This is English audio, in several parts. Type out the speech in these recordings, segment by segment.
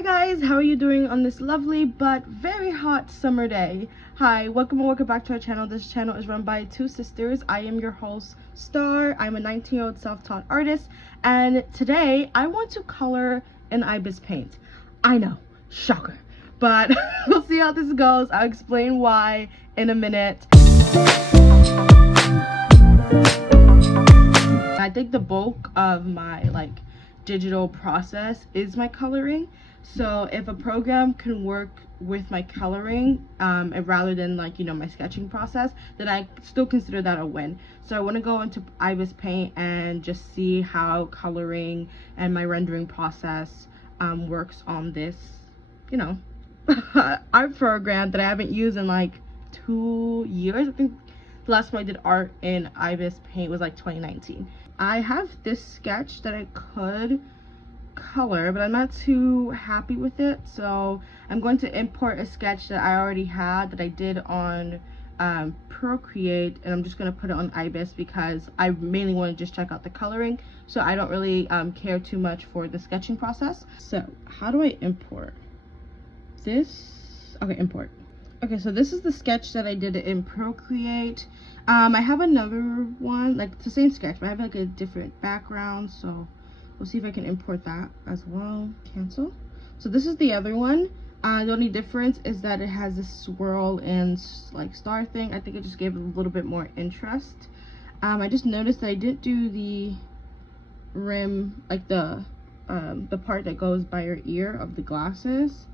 Hi guys, how are you doing on this lovely but very hot summer day? Hi, welcome back to our channel. This channel is run by two sisters. I am your host, Star. I'm a 19-year-old self-taught artist, and today I want to color in IbisPaint. I know, shocker, but we'll see how this goes. I'll explain why in a minute. I think the bulk of my digital process is my coloring, so if a program can work with my coloring rather than my sketching process, then I still consider that a win. So I want to go into IbisPaint and just see how coloring and my rendering process works on this art program that I haven't used in like 2 years. I think the last time I did art in IbisPaint was like 2019. I have this sketch that I could color, but I'm not too happy with it, so I'm going to import a sketch that I already had that I did on Procreate, and I'm just going to put it on Ibis because I mainly want to just check out the coloring, so I don't really care too much for the sketching process. So how do I import this? Okay, import. Okay, so this is the sketch that I did in Procreate. I have another one, like it's the same sketch, but I have like a different background, so we'll see if I can import that as well. Cancel. So this is the other one. The only difference is that it has this swirl and like star thing. I think it just gave it a little bit more interest. I just noticed that I didn't do the rim, like the part that goes by your ear of the glasses.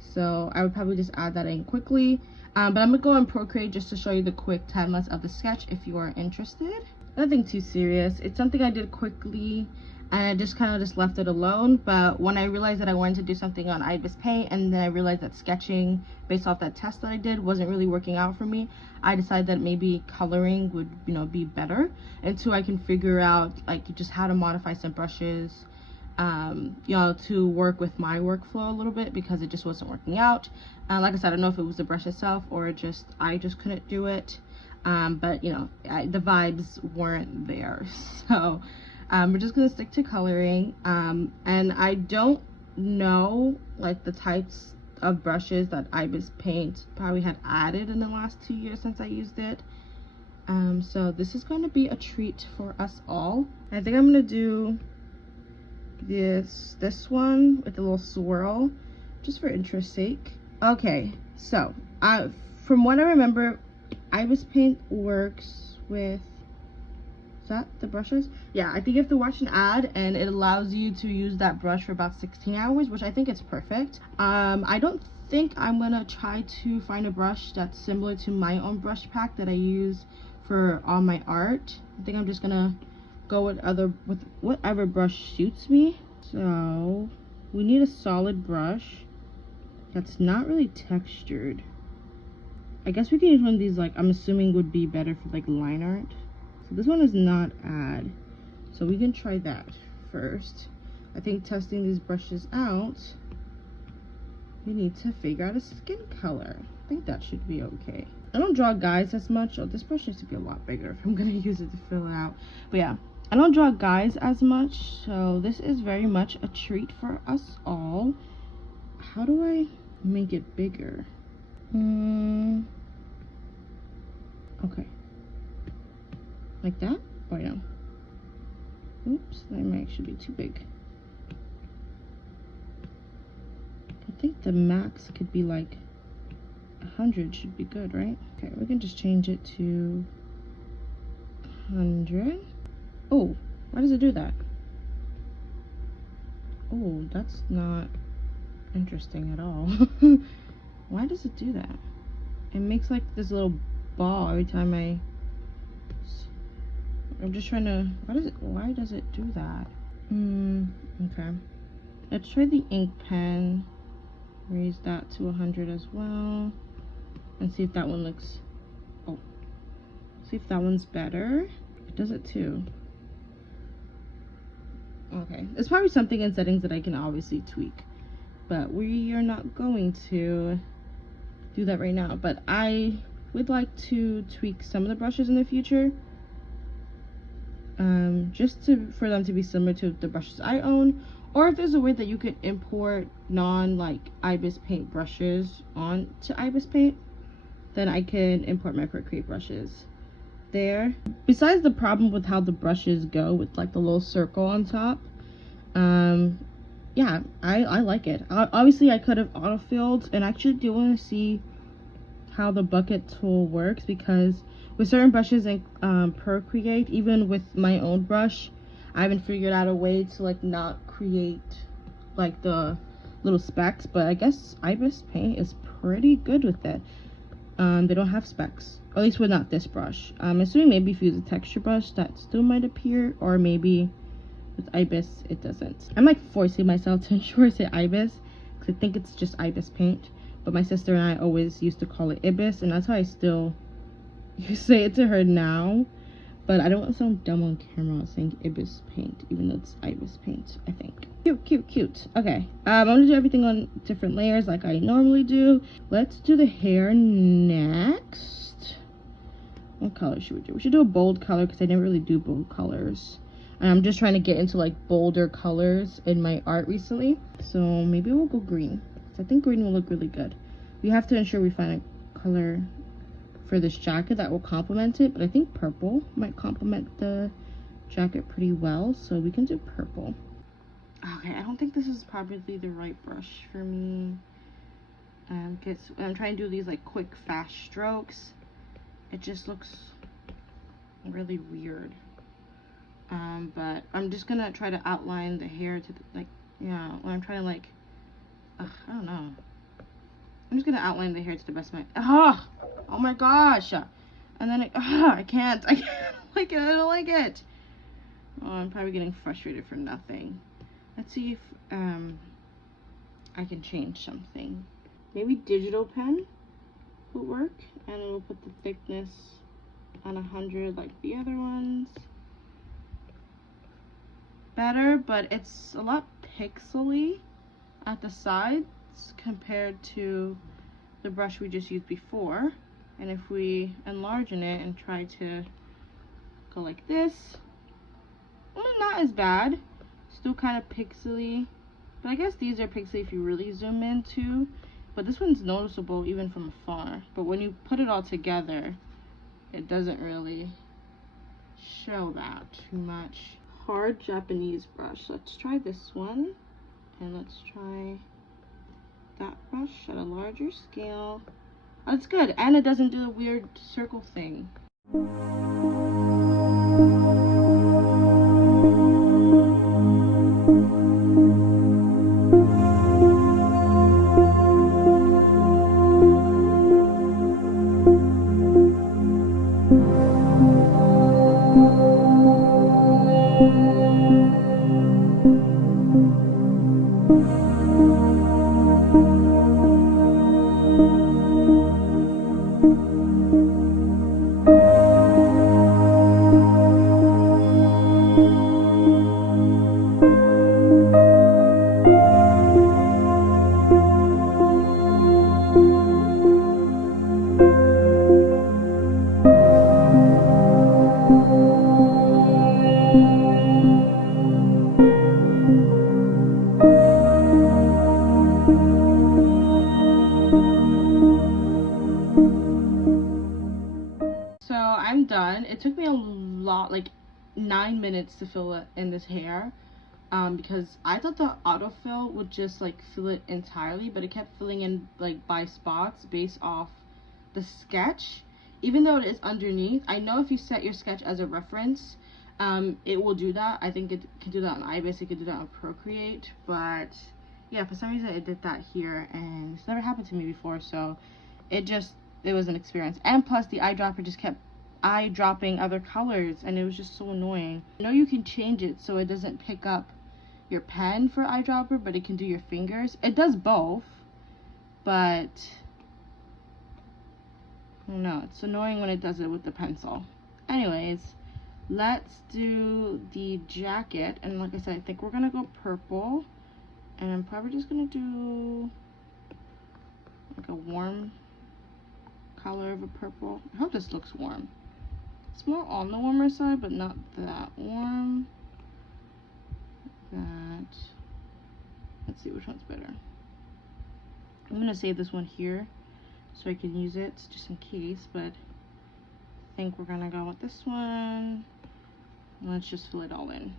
So I would probably just add that in quickly. But I'm gonna go and Procreate just to show you the quick timelines of the sketch if you are interested. Nothing too serious. It's something I did quickly and I just kind of just left it alone. But when I realized that I wanted to do something on IbisPaint, and then I realized that sketching based off that test that I did wasn't really working out for me, I decided that maybe coloring would be better, until I can figure out just how to modify some brushes to work with my workflow a little bit, because it just wasn't working out. Like I said, I don't know if it was the brush itself or I just couldn't do it, but the vibes weren't there. So we're just gonna stick to coloring, and I don't know the types of brushes that IbisPaint probably had added in the last 2 years since I used it. So this is going to be a treat for us all. I think I'm gonna do this one with a little swirl just for interest's sake. Okay, so from what I remember, IbisPaint works with, is that the brushes? Yeah, I think you have to watch an ad and it allows you to use that brush for about 16 hours, which I think is perfect. I don't think I'm gonna try to find a brush that's similar to my own brush pack that I use for all my art. I think I'm just gonna go with whatever brush suits me. So we need a solid brush that's not really textured. I guess we can use one of these, I'm assuming would be better for line art. So this one is not add, so we can try that first. I think testing these brushes out, we need to figure out a skin color. I think that should be okay. I don't draw guys as much. Oh, this brush needs to be a lot bigger if I'm gonna use it to fill it out. But yeah, I don't draw guys as much, so this is very much a treat for us all. How do I make it bigger? Okay. Like that? Oh yeah. Oops, that might actually be too big. I think the max could be 100 should be good, right? Okay, we can just change it to 100. Oh, why does it do that? Oh, that's not interesting at all. Why does it do that? It makes this little ball every time I'm just trying to, why does it do that? Okay. Let's try the ink pen. Raise that to 100 as well. And see if that one looks, see if that one's better. It does it too. Okay, it's probably something in settings that I can obviously tweak, but we are not going to do that right now. But I would like to tweak some of the brushes in the future, just for them to be similar to the brushes I own, Or if there's a way that you could import non like IbisPaint brushes onto IbisPaint, then I can import my Procreate brushes there. Besides the problem with how the brushes go with like the little circle on top, yeah, I like it. Obviously I could have autofilled, and I actually do want to see how the bucket tool works, because with certain brushes in Procreate, even with my own brush, I haven't figured out a way to like not create like the little specks, but I guess IbisPaint is pretty good with it. They don't have specks, at least with not this brush. I'm assuming maybe if you use a texture brush that still might appear, or maybe with Ibis it doesn't. I'm like forcing myself to ensure I say Ibis because I think it's just IbisPaint, but my sister and I always used to call it Ibis, and that's how I still say it to her now. But I don't want to sound dumb on camera saying IbisPaint, even though it's IbisPaint, I think. Cute, cute, cute. Okay, I'm gonna do everything on different layers like I normally do. Let's do the hair next. What color should we do? We should do a bold color because I never really do bold colors. And I'm just trying to get into like bolder colors in my art recently. So maybe we'll go green. I think green will look really good. We have to ensure we find a color for this jacket that will complement it, but I think purple might complement the jacket pretty well, so we can do purple. Okay, I don't think this is probably the right brush for me, because when I'm trying to do these like quick fast strokes, it just looks really weird. But I'm just gonna try to outline the hair to the, like, yeah, when I'm trying to like, I don't know, I'm just gonna outline the hair to the best of my, oh my gosh, and then I can't like it, I don't like it. Oh, I'm probably getting frustrated for nothing. Let's see if I can change something. Maybe digital pen will work, and it will put the thickness on 100 like the other ones. Better, but it's a lot pixely at the sides compared to the brush we just used before. And if we enlarge it and try to go like this, not as bad. Still kind of pixely, but I guess these are pixely if you really zoom in too. But this one's noticeable even from afar, but when you put it all together, it doesn't really show that too much. Hard Japanese brush. Let's try this one, and let's try that brush at a larger scale. Oh, it's good, and it doesn't do the weird circle thing. I'm done. It took me a lot, like 9 minutes to fill it in this hair, because I thought the autofill would just like fill it entirely, but it kept filling in like by spots based off the sketch, even though it is underneath. I know if you set your sketch as a reference, it will do that. I think it can do that on Ibis, it could do that on Procreate, but yeah, for some reason it did that here, and it's never happened to me before, so it was an experience. And plus the eyedropper just kept eye dropping other colors, and it was just so annoying. I know you can change it so it doesn't pick up your pen for eyedropper, but it can do your fingers. It does both, but I don't know, it's annoying when it does it with the pencil. Anyways, let's do the jacket, and like I said, I think we're gonna go purple, and I'm probably just gonna do like a warm color of a purple. I hope this looks warm. It's more on the warmer side, but not that warm. That. Let's see which one's better. I'm gonna save this one here so I can use it just in case, but I think we're gonna go with this one. Let's just fill it all in.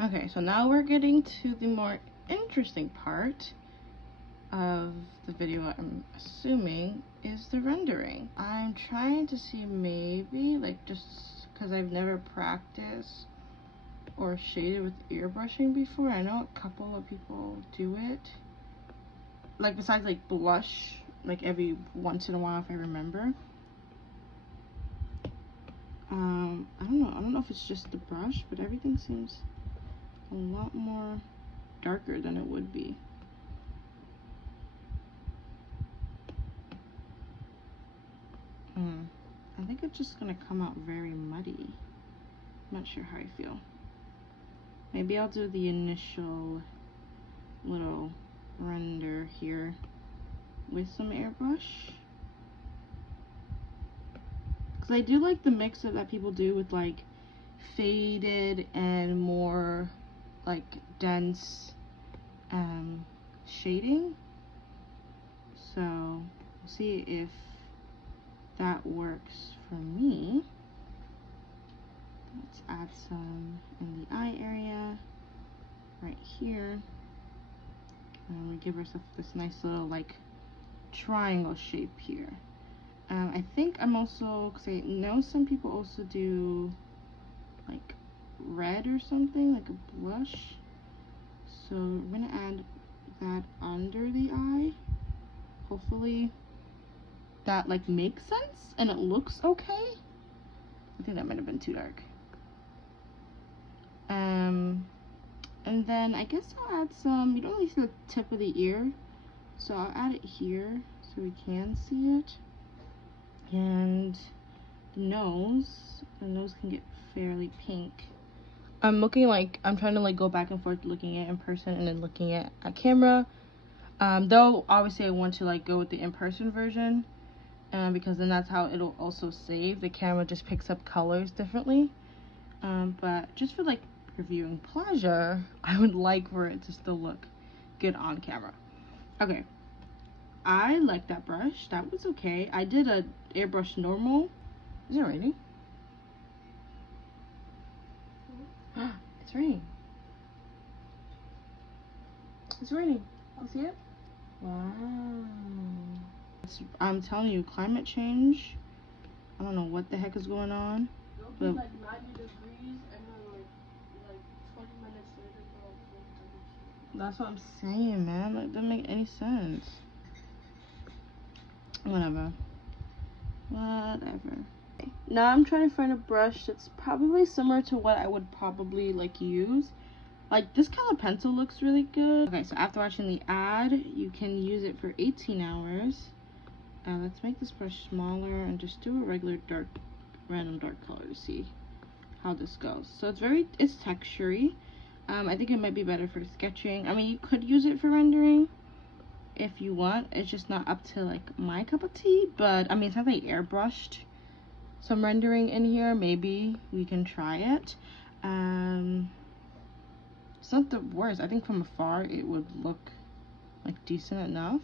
Okay, so now we're getting to the more interesting part of the video. I'm assuming is the rendering. I'm trying to see, maybe like, just because I've never practiced or shaded with airbrushing before. I know a couple of people do it, like besides like blush, like every once in a while if I remember. I don't know if it's just the brush, but everything seems a lot more darker than it would be. I think it's just gonna come out very muddy. I'm not sure how I feel. Maybe I'll do the initial little render here with some airbrush, because I do like the mix of that people do with like faded and more like dense shading. So we'll see if that works for me. Let's add some in the eye area right here, and we give ourselves this nice little like triangle shape here. I think I'm also, because I know some people also do like red or something, like a blush. So we're gonna add that under the eye. Hopefully that like makes sense and it looks okay. I think that might have been too dark. And then I guess I'll add some, you don't really see the tip of the ear, so I'll add it here so we can see it. And the nose can get fairly pink. I'm looking like, I'm trying to like go back and forth looking at it in person and then looking at camera. Though obviously I want to like go with the in-person version, because then that's how it'll also save. The camera just picks up colors differently. But just for like reviewing pleasure, I would like for it to still look good on camera. Okay, I like that brush. That was okay. I did a airbrush normal. Is it raining? It's raining. It's raining. You see it? Wow. I'm telling you, climate change. I don't know what the heck is going on. It'll be like 90 degrees and then like 20 minutes later it'll be 30. That's what I'm saying, man. Like, doesn't make any sense. Whatever. Now I'm trying to find a brush that's probably similar to what I would probably like use Like, this color pencil looks really good. Okay, so after watching the ad, you can use it for 18 hours. Let's make this brush smaller and just do a regular random dark color to see how this goes. So it's textury. I think it might be better for sketching. I mean, you could use it for rendering if you want. It's just not up to like my cup of tea, but I mean, it's not like airbrushed some rendering in here. Maybe we can try it. It's not the worst. I think from afar it would look like decent enough.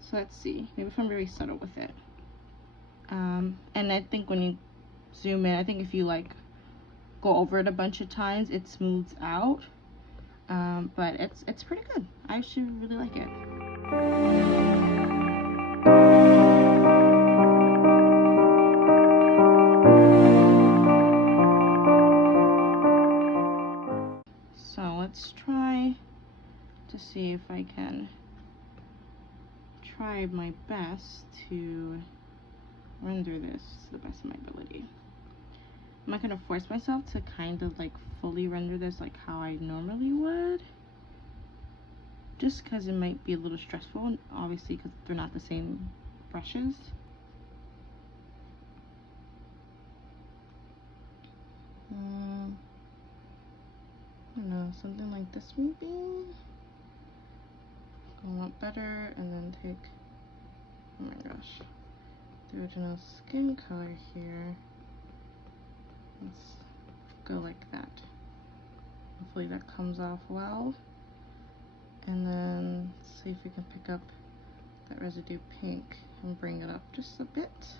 So let's see, maybe if I'm very subtle with it. And I think when you zoom in, I think if you like go over it a bunch of times, it smooths out. But it's pretty good. I actually really like it. So let's try to see if I can try my best to render this to the best of my ability. I'm not gonna force myself to kind of like fully render this like how I normally would, just because it might be a little stressful, obviously, because they're not the same brushes. I don't know, something like this maybe. Go a lot better, and then take, oh my gosh, the original skin color here. Let's go like that. Hopefully that comes off well. And then see if we can pick up that residue pink and bring it up just a bit.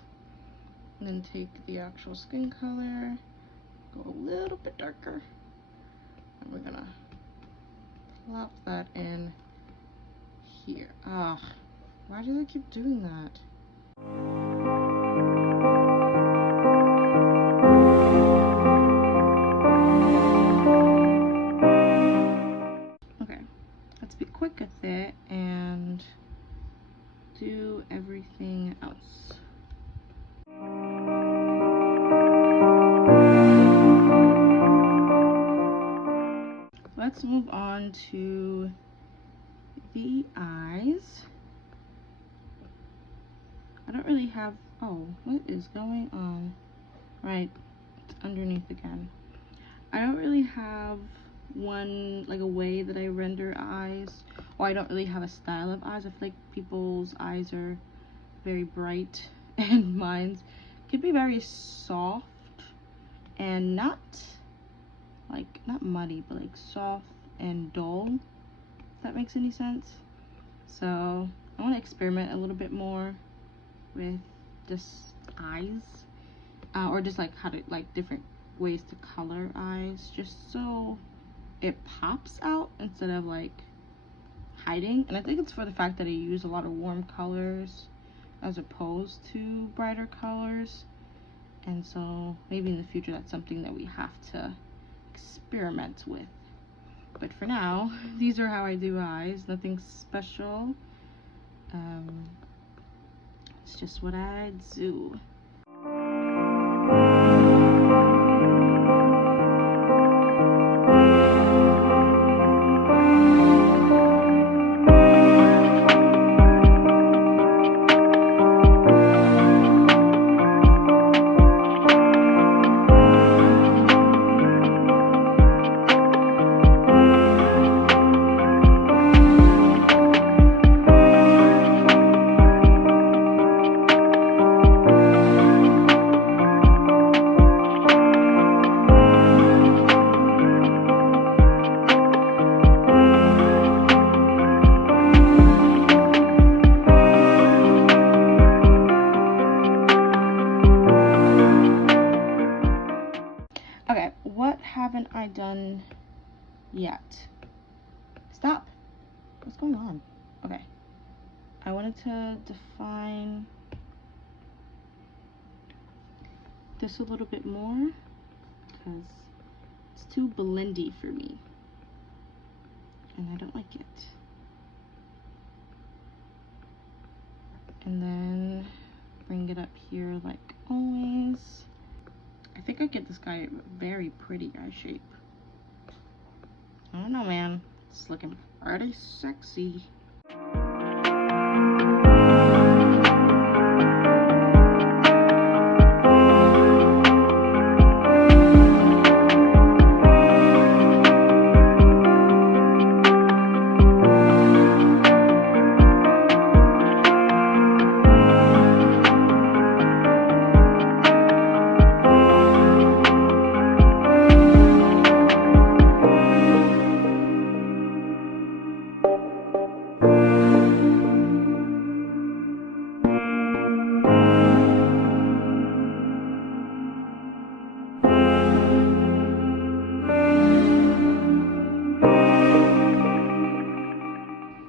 And then take the actual skin color, go a little bit darker. And we're gonna plop that in here. Ah, why do they keep doing that? Okay, let's be quick with it and do everything else. Let's move on to the eyes. I don't really have, oh, what is going on? Right, it's underneath again. I don't really have one, like a way that I render eyes, or I don't really have a style of eyes. I feel like people's eyes are very bright and mine's could be very soft and not muddy, but like soft and dull, if that makes any sense. So I want to experiment a little bit more with just eyes, or just like how to like different ways to color eyes, just so it pops out instead of like hiding. And I think it's for the fact that I use a lot of warm colors as opposed to brighter colors, and so maybe in the future that's something that we have to experiment with. But for now, these are how I do eyes. Nothing special. It's just what I do. Okay, what haven't I done yet? Stop. What's going on? Okay. I wanted to define this a little bit more because it's too blendy for me. And I don't like it. And then bring it up here like always. I think I get this guy a very pretty eye shape. I don't know, man. It's looking pretty sexy.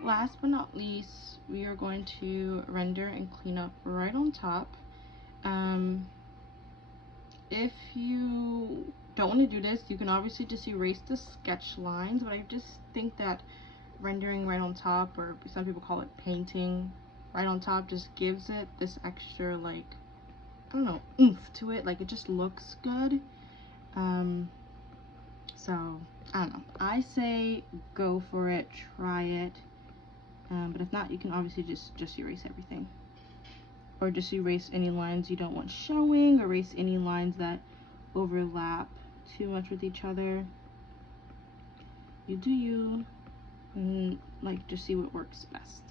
Last but not least, we are going to render and clean up right on top. If you don't want to do this, you can obviously just erase the sketch lines, but I just think that rendering right on top, or some people call it painting right on top, just gives it this extra, like, I don't know, oomph to it. Like, it just looks good. So I don't know, I say go for it, try it. But if not, you can obviously just erase everything, or just erase any lines you don't want showing, erase any lines that overlap too much with each other. You do you, and like, just see what works best.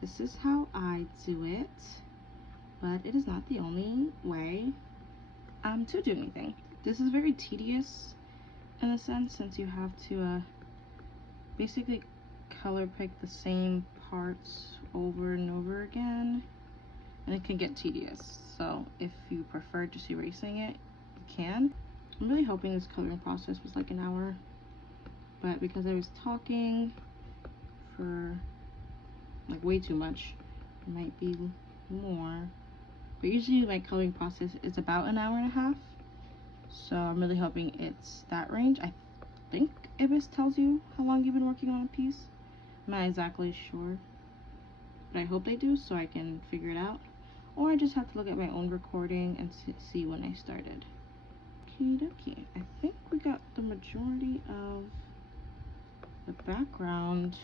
This is how I do it, but it is not the only way to do anything. This is very tedious in a sense, since you have to basically color pick the same parts over and over again, and it can get tedious. So if you prefer just erasing it, you can. I'm really hoping this coloring process was like an hour, but because I was talking for like way too much, it might be more. But usually my coloring process is about an hour and a half, so I'm really hoping it's that range. I think Ibis tells you how long you've been working on a piece. I'm not exactly sure, but I hope they do, so I can figure it out. Or I just have to look at my own recording and see when I started. Okie dokie. I think we got the majority of the background,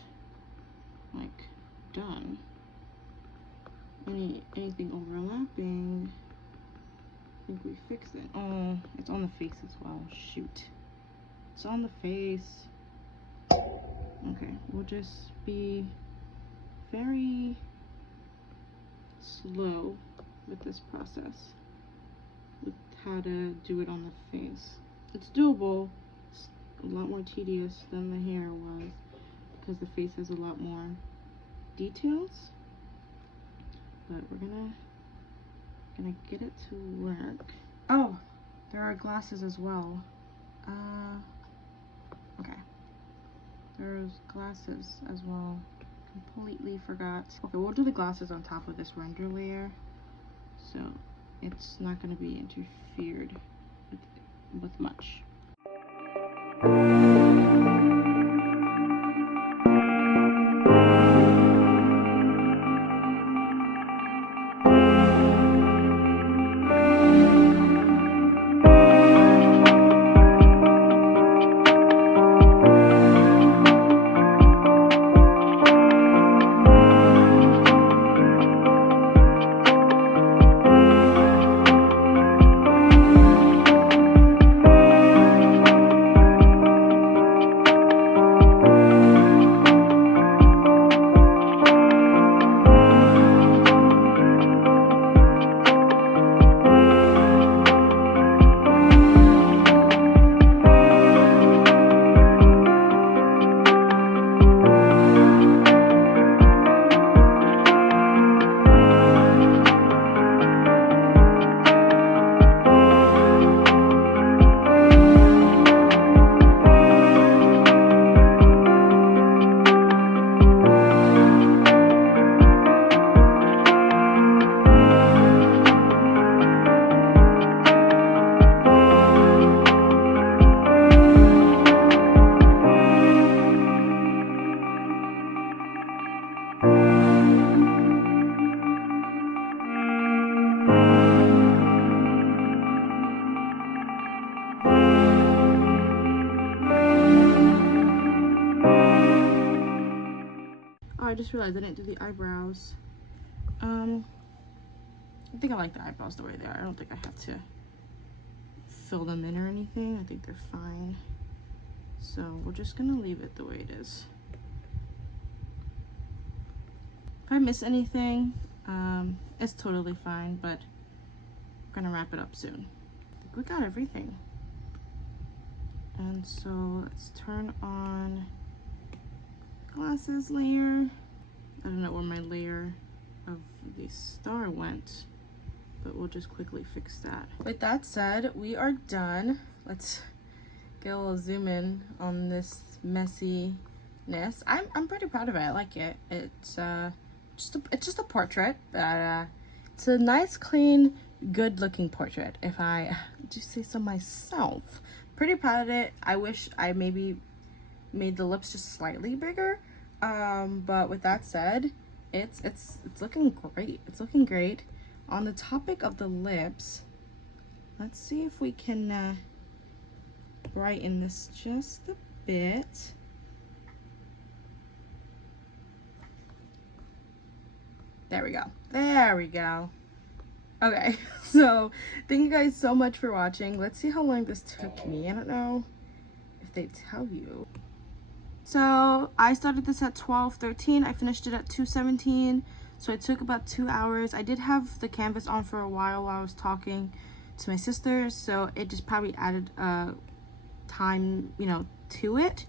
like, done. Anything overlapping, I think we fixed it. Oh, it's on the face as well. Shoot. It's on the face. Okay, we'll just be very slow with this process, with how to do it on the face. It's doable. It's a lot more tedious than the hair was, because the face has a lot more details, but we're gonna get it to work. Oh, there are glasses as well. Okay. There's glasses as well. Completely forgot. Okay, we'll do the glasses on top of this render layer, so it's not going to be interfered with much. I just realized I didn't do the eyebrows. I think I like the eyebrows the way they are. I don't think I have to fill them in or anything. I think they're fine. So we're just gonna leave it the way it is. If I miss anything, it's totally fine, but we're gonna wrap it up soon. I think we got everything. And so let's turn on glasses layer. I don't know where my layer of the star went, but we'll just quickly fix that. With that said, we are done. Let's get a little zoom in on this messiness. I'm pretty proud of it. I like it. It's just a portrait, but it's a nice, clean, good looking portrait, if I do say so myself. Pretty proud of it. I wish I maybe made the lips just slightly bigger, but with that said, it's looking great. It's looking great. On the topic of the lips, let's see if we can brighten this just a bit. There we go. There we go. Okay, so thank you guys so much for watching. Let's see how long this took me. I don't know if they tell you. So I started this at 12:13. I finished it at 2:17. So it took about 2 hours. I did have the canvas on for a while I was talking to my sisters, so it just probably added time, you know, to it.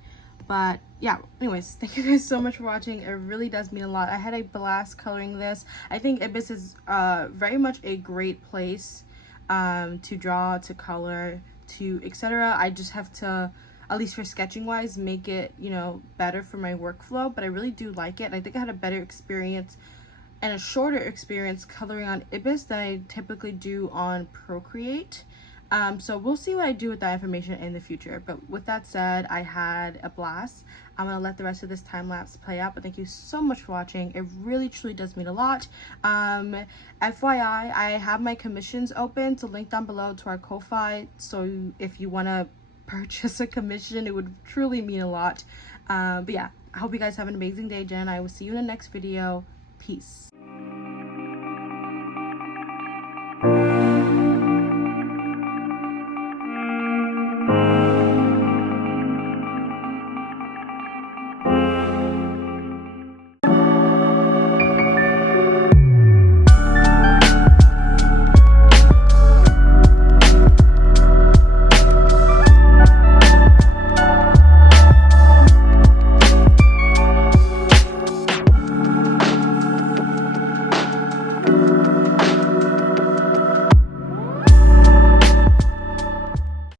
But yeah, anyways, thank you guys so much for watching. It really does mean a lot. I had a blast coloring this. I think Ibis is very much a great place to draw, to color, to etc. I just have to, at least for sketching wise, make it, you know, better for my workflow, but I really do like it. And I think I had a better experience and a shorter experience coloring on Ibis than I typically do on Procreate. So we'll see what I do with that information in the future. But with that said, I had a blast. I'm gonna let the rest of this time lapse play out, but thank you so much for watching. It really truly does mean a lot. FYI, I have my commissions open, so link down below to our Ko-Fi. So if you wanna purchase a commission, it would truly mean a lot. But yeah, I hope you guys have an amazing day, Jen. I will see you in the next video. Peace.